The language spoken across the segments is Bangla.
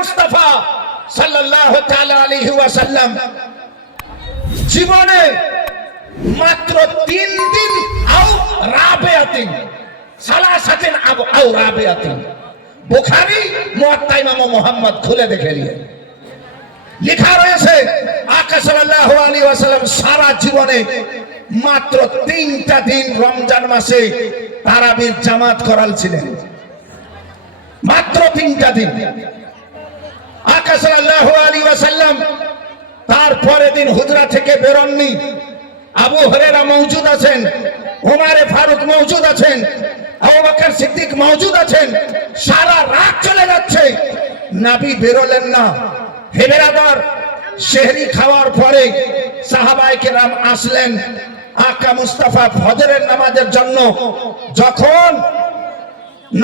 মুস্তাফা সাল্লাল্লাহু তাআলা আলাইহি ওয়াসাল্লাম জীবনে মাত্র 3 দিন আও রাবিয়াতিন সালাসাতিন আও রাবিয়াতিন, বুখারী মুয়াত্তা ইমাম মুহাম্মদ খুলে দেখে নিয়ে লেখা রয়েছে আকা সাল্লাল্লাহু আলাইহি ওয়াসাল্লাম সারা জীবনে মাত্র 3টা দিন রমজান মাসে তারাবির জামাত করালছিলেন, মাত্র 3টা দিন। আকা সাল্লাল্লাহু আলাইহি ওয়াসাল্লাম তারপরে দিন হুজরা থেকে বেরোননি। আবু হুরায়রা মওজুদ আছেন, উমরে ফারুক মওজুদ আছেন, আবু বকর সিদ্দিক মওজুদ আছেন। সারা রাত চলে যাচ্ছে, নবী বেরোলেন না। হে বেরাদার, সেহরি খাওয়ার পরে সাহাবায়ে কেরাম আসলেন আকা মুস্তাফা ফজরের নামাজের জন্য। যখন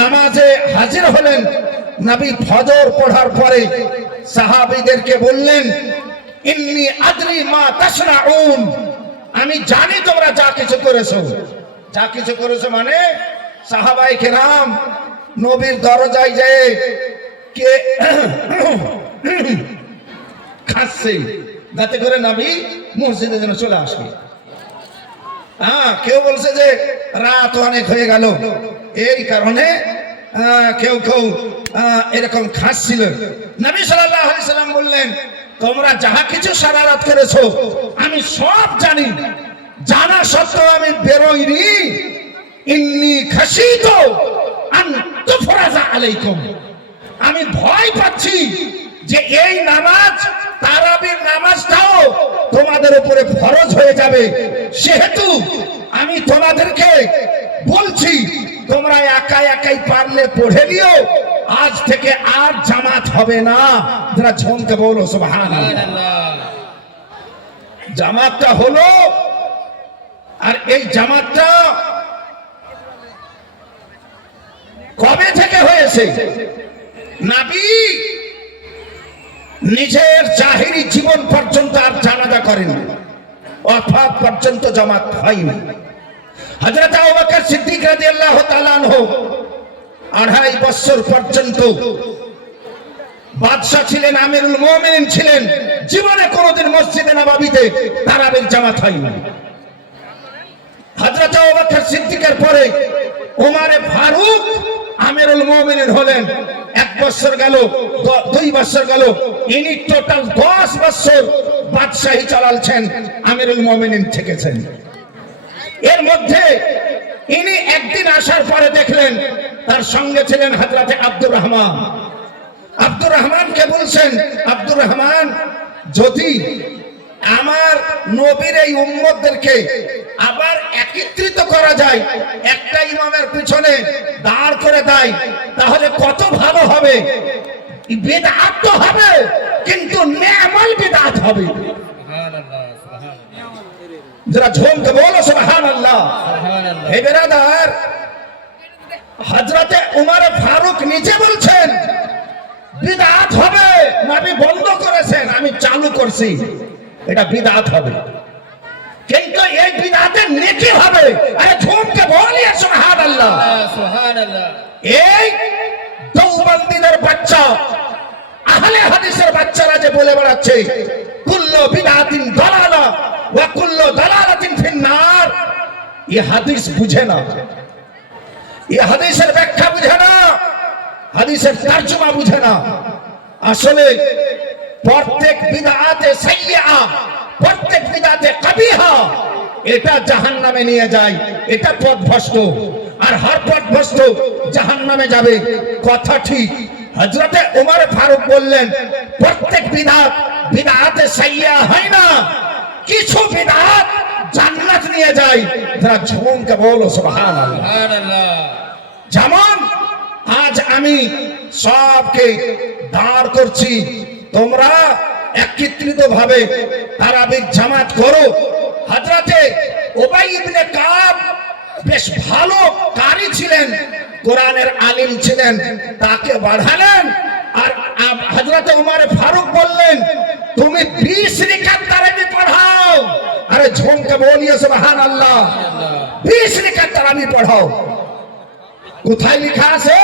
নামাজে হাজির হলেন, নবী ফজর পড়ার পরে সাহাবীদেরকে বললেন, ইন্নী আদরি মা তাসনাউন, আমি জানি তোমরা যা কিছু করেছো। যা কিছু করেছো মানে সাহাবায়ে কেরাম নবীর দরজায় যায় কে খাচ্ছে যাতে করে নবী মসজিদে যেন চলে আসে। কেউ বলছে যে রাত অনেক হয়ে গেল, এই কারণে কেউ কেউ এরকম খাচ্ছিল। নবী সাল্লাল্লাহু আলাইহি সাল্লাম বললেন, তোমরা যাহা কিছু সারা রাত করেছো আমি সব জানি, জানা সত্ত্বেও আমি বেরোইনি। ইন্নী খাশিতু আন তুফরাজা আলাইকুম, আমি ভয় পাচ্ছি যে এই নামাজ তারাবির নামাজটাও তোমাদের উপরে ফরজ হয়ে যাবে। সেহেতু আমি তোমাদেরকে বলছি, তোমরা একা একাই পারলে পড়ে নিও, আজ থেকে আর জামাত হবে না। যারা ঝমকে বলো সুবহানাল্লাহ। জামাতটা হলো, আর এই জামাতটা কবে থেকে হয়েছে? নবী নিজের জাহিরি জীবন পর্যন্ত আর জানাজা করেন, ওয়াফাত পর্যন্ত জামাত হয়নি। হযরত আবু বকর সিদ্দিক রাদিয়াল্লাহু তাআলা আনহু 2.5 বছর পর্যন্ত বাদশা ছিলেন, আমিরুল মুমিনিন ছিলেন, জীবনে কোনোদিন মসজিদে নববীতে তারাবির জামাত হয়নি। হযরত আবু বকর সিদ্দিকের পরে উমরে ফারুক আমিরুল মুমিনিন হলেন। 1 বছর গেল, 2 বছর গেল, ইনি টোটাল 10 বছর বাদশাহী চালালছেন, আমিরুল মুমিনিন থেকেছেন। এর মধ্যে ইনি একদিন আসার পরে দেখলেন তার সঙ্গে ছিলেন হযরতে আব্দুর রহমান। আব্দুর রহমানকে বলছেন, আব্দুর রহমান, যদি আমার নবীর এই উম্মতদেরকে আবার একত্রিত করা যায়, একটা ইমামের পিছনে দাঁড় করে দেয়, তাহলে কত ভালো হবে। বিদআত তো হবে, কিন্তু নেমাল বিদআত হবে। যারা ঝুমকে বলো সুবহানাল্লাহ। হে বেরাদার, হযরতে উমর ফারুক নিজে বলছেন বিদআত হবে, নবী বন্ধ করেছেন, আমি চালু করছি, এটা বিদআত হবে, কিন্তু এই বিদআতের নেকি হবে। আরে ঝুমকে বলি সুবহানাল্লাহ, সুবহানাল্লাহ। এই দেওবন্দিদের বাচ্চা, আহলে হাদিসের বাচ্চারা যে বলে বেড়াচ্ছে কুল্লু বিদআতিন দালালা ওয়া কুল্লু দালালাতিন ফিন্নার, এই হাদিস বুঝে না, এই হাদিসের ব্যাখ্যা বুঝে না, হাদিসের তরজমা বুঝে না। আসলে প্রত্যেক বিদআতে সাইয়্যা, প্রত্যেক বিদআতে কবিহা, এটা জাহান্নামে নিয়ে যায়, এটা পথভ্রষ্ট, আর হর পথভ্রষ্ট জাহান্নামে যাবে। কথা ঠিক। হযরতে উমর ফারুক বললেন, প্রত্যেক বিদআতে সাইয়্যা হয় না, কিছু বিদআত জান্নাত নিয়ে যায়। যারা ঝুমকে বলো সুবহানাল্লাহ, সুবহানাল্লাহ। যেমন আজ আমি সবকে দাঁড় করছি, তোমরা একত্রিত ভাবে তারাবির জামাত করো। হযরতে উবাই ইবনে কাব বেশ ভালো কারি ছিলেন, কোরআনের আলিম ছিলেন, তাকে বাড়ালেন। আর হযরতে উমর ফারুক বললেন, তুমি 20 রাকাত তারাবি পড়াও। আরে ঝুমকে বলিয়ে সুবহানাল্লাহ, 20 রাকাত তারাবি পড়াও। কোথায় লেখা আছে?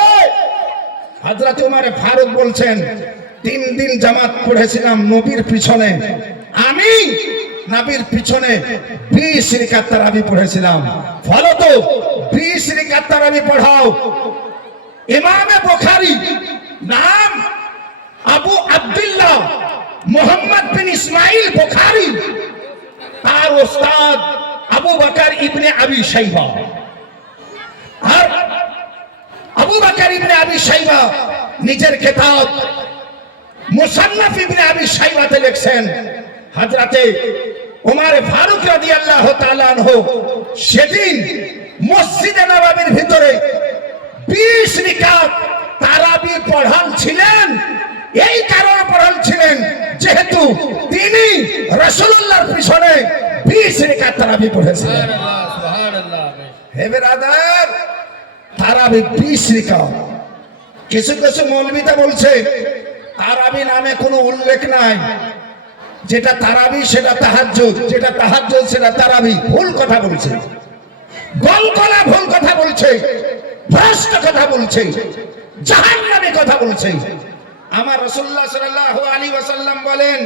হযরত উমর ফারুক বলছেন, 3 দিন জামাত পড়েছিলাম নবীর পিছনে, আমি নবীর পিছনে 20 রাকাত তারাবি পড়েছিলাম। ফলত 20 রাকাত তারাবি পড়াও ইমামে বুখারী নাম আবু আব্দুল্লাহ মোহাম্মদ বিন ইসমাইল বুখারী, তার ওস্তাদ আবু বকর ইবনে আবি শাইবা। আর আবু বকর ইবনে আবি শাইবা নিজের কিতাব মুসান্নাফ ইবনে আবি শাইবাতে লিখছেন, হযরতে ওমর ফারুক রাদিয়াল্লাহু তাআলা আনহু সেদিন মসজিদে নববীর ভিতরে 20 রাকাত তারাবি পড়ান ছিলেন। এই কারণে পড়ান ছিলেন যেহেতু তিনি রাসূলুল্লাহর পিছনে 20 রাকাত তারাবি পড়েছিলেন। সুবহানাল্লাহ। হে ব্রাদার, তারাবি 20 রাকাত। কিছু কিছু মৌলবীরা বলছে তারাবি নামে কোনো উল্লেখ নাই, যেটা তারাবি সেটা তাহাজ্জুদ, যেটা তাহাজ্জুদ সেটা তারাবি। ভুল কথা বলছে, গলগলা ভুল কথা বলছে, ভ্রষ্ট কথা বলছে, জাহান্নামী কথা বলছে। আমার রাসূলুল্লাহ সাল্লাল্লাহু আলাইহি ওয়াসাল্লাম বলেন,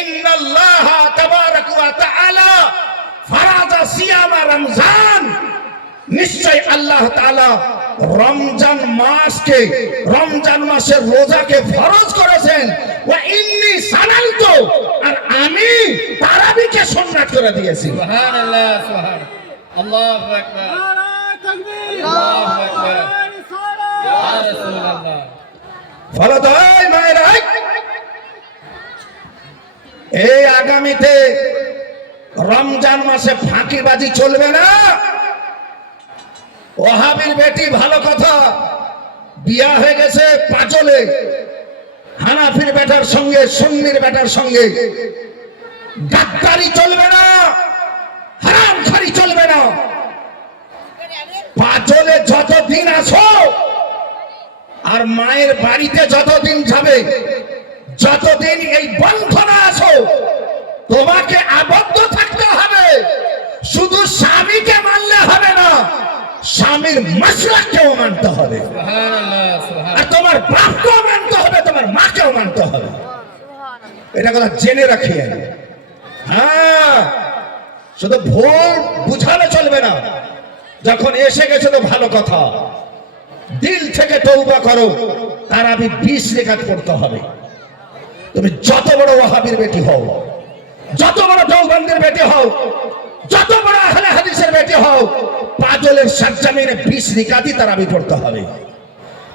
ইন্নাল্লাহ তাবারাকা ওয়া তাআলা ফারাজা সিয়াম রমজান, নিশ্চয় আল্লাহ তাআলা রমজান মাসকে, রমজান মাসের রোজাকে ফরজ করেছেন। ওয়া ইন্নী সানালতু, আর আমি তারাবিকে সুন্নাত করে দিয়েছি। সুবহানাল্লাহ, সুবহানাল্লাহ, আল্লাহু আকবার, নারে তাকবীর, আল্লাহু আকবার, ইয়া রাসূলুল্লাহ। ফলত এই মায়েরা, এই আগামীতে রমজান মাসে ফাঁকিবাজি চলবে না। ওহাবির বেটি ভালো কথা, বিয়া হয়ে গেছে পাঁচলে, হানাফির বেটার সঙ্গে সুন্নির বেটার সঙ্গে গাদ্দারি চলবে না, হারামখোরি চলবে না। পাঁচলে যতদিন আছো আর মায়ের বাড়িতে যতদিন যাবে, যতদিন এই বন্ধনে আছো, তোমাকে আবদ্ধ থাকতে হবে। শুধু স্বামীকে মানলে হবে না, স্বামীর মাসলাককেও মানতে হবে। আর তোমার বাপকেও মানতে হবে, তোমার মাকেও মানতে হবে। এটা কথা জেনে রাখি। হ্যাঁ, শুধু ভুল বুঝালে চলবে না। যখন এসে গেছে তো ভালো কথা, দিল থেকে তওবা করো। তারাবি 20 রাকাত পড়তে হবে। তুমি যত বড় ওয়াহাবির বেটি হও, যত বড় দেওবন্দের বেটি হও, যত বড় আহলে হাদিসের বেটি হও, পাজলের সরজমিনে 20 রাকাতই তারাবি পড়তে হবে।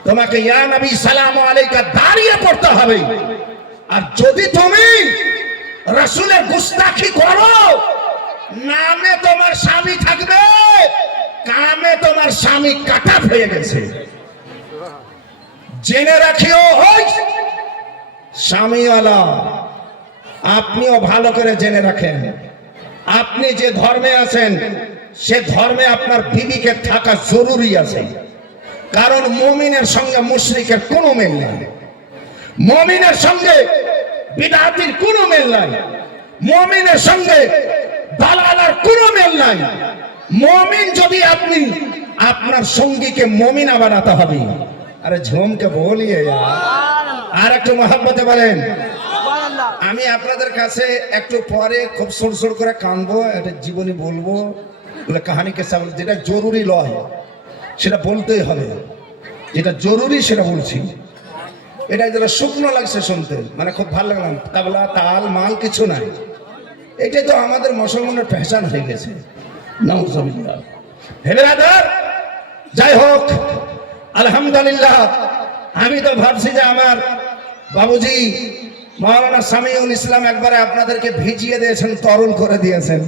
তোমাকে ইয়া নবী সালামু আলাইকা দাঁড়িয়ে পড়তে হবে। আর যদি তুমি রাসূলের গুস্তাখি করো, নামে তোমার স্বামী থাকবে, কামে তোমার স্বামী কাটা হয়ে গেছে। জেনে রাখিও, ওই স্বামীওয়ালা আপনিও ভালো করে জেনে রাখেন, আপনি যে ধর্মে আছেন সে ধর্মে আপনার বিবিকে থাকা জরুরি আছে। কারণ মুমিনের সঙ্গে মুশরিকের কোনো মিল নাই, মুমিনের সঙ্গে বিদআতির কোনো মিল নাই, মুমিনের সঙ্গে দালালার কোনো মিল নাই। মুমিন যদি আপনি আপনার সঙ্গীকে মুমিনা বানাতে হবে। আরে ঝুমকে বলিয়ে আর একটু মহব্বতে বলেন। আমি আপনাদের কাছে একটু পরে খুব সুর করে কানবো, একটা জীবনী বলবো, কাহানি কেসা, যেটা জরুরি লয় সেটা বলতেই হবে, যেটা জরুরি সেটা বলছি। এটা যেটা শুকনো লাগছে শুনতে, মানে খুব ভালো লাগলাম, তাবলা তাল মাল কিছু নাই। এটাই তো আমাদের মুসলমানের ফ্যাশন হয়ে গেছে। নাউজুবিল্লাহ। হে ব্রাদার, যাই হোক, আলহামদুলিল্লাহ। আমি তো ভাবছি যে আমার বাবুজি মাওলানা সামিউল ইসলাম একবারে আপনাদেরকে ভিজিয়ে দিয়েছেন, তরল করে দিয়েছেন।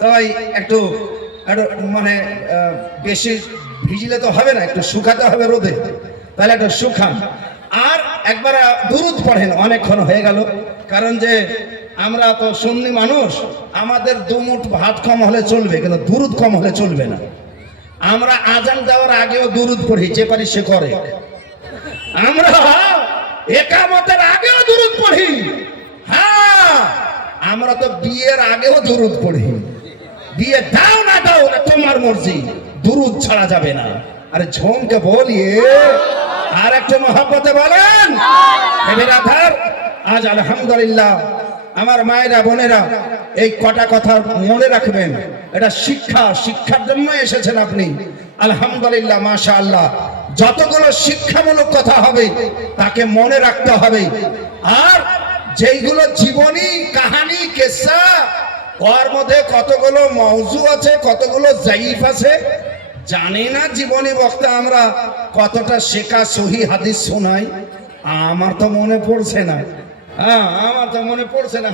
তাই একটু মানে বেশি ভিজিলে তো হবে না, একটু শুকাতে হবে রোদে, তাহলে একটু শুকান। আর একবার দুরুদ পড়েন, অনেকক্ষণ হয়ে গেল। কারণ যে আমরা তো সুন্নি মানুষ, আমাদের দুমুঠ ভাত কম হলে চলবে, কিন্তু দুরুদ কম হলে চলবে না। আমরা আজান দেওয়ার আগেও দুরুদ পড়ি, যে পারি সে করে। আমরা একামতের আগেও দুরুদ পড়ি। হ্যাঁ, আমরা তো বিয়ের আগেও দুরুদ পড়ি। বিয়ে দাও না দাও তোমার মর্জি, দুরুদ ছাড়া যাবে না। আরে ঝুমকে বলিয়ে আর একটু মহব্বতে বলেন। বেরাধার আজ আলহামদুলিল্লাহ আমার মায়েরা বোনেরা এই কটা কথা মনে রাখবেন। এটা শিক্ষার জন্য এসেছেন আপনি। আলহামদুলিল্লাহ মাশাআল্লাহ, যতগুলো শিক্ষামূলক কথা হবে তাকে মনে রাখতে হবে। আর যেইগুলো জীবনী কাহানি কেসা, ওর মধ্যে কতগুলো মওজু আছে, কতগুলো জাইফ আছে জানি না। জীবনী বক্তা আমরা কতটা শেখা সহি হাদিস শোনাই, আমার তো মনে পড়ছে না। আমার তো মনে পড়ছে না।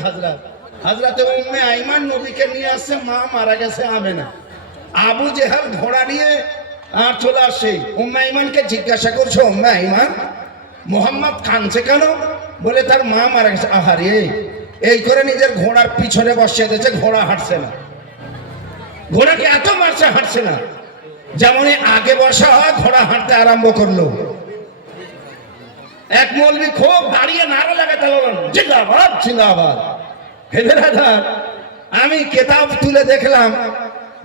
হাজরাতে উম্মে আইমান নবীকে নিয়ে আসছে, মা মারা গেছে আমেনা। আবু জেহাল ঘোড়া নিয়ে আর চলে আসে। উম্মে আইমানকে জিজ্ঞাসা করছো, উম্মে আইমান মোহাম্মদ কাঁদছে কেন? বলে তার মা মারা গেছে। আহারে, এই করে নিজের ঘোড়ার পিছনে বসিয়ে দিয়েছে, ঘোড়া হাঁটছে না। ঘোড়াকে এত মারছে, হাঁটছে না। যেমন আগে বসা হয়, ঘোড়া হাঁটতে আরম্ভ করলো। এক মৌলবি খুব দাঁড়িয়ে নারা লাগাতে লাগলেন, জিন্দাবাদ জিন্দাবাদ। হেদার আমি কেতাব তুলে দেখলাম,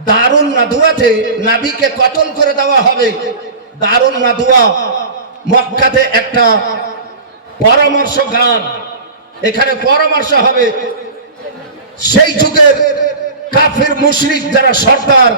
দারুন নাদুয়াতে নাবিকে কতল করে দেওয়া হবে। দারুন নাদুয়া মক্কাতে একটা পরামর্শ গান, এখানে পরামর্শ হবে সেই যুগের কাফির মুশরিক যারা সর্দার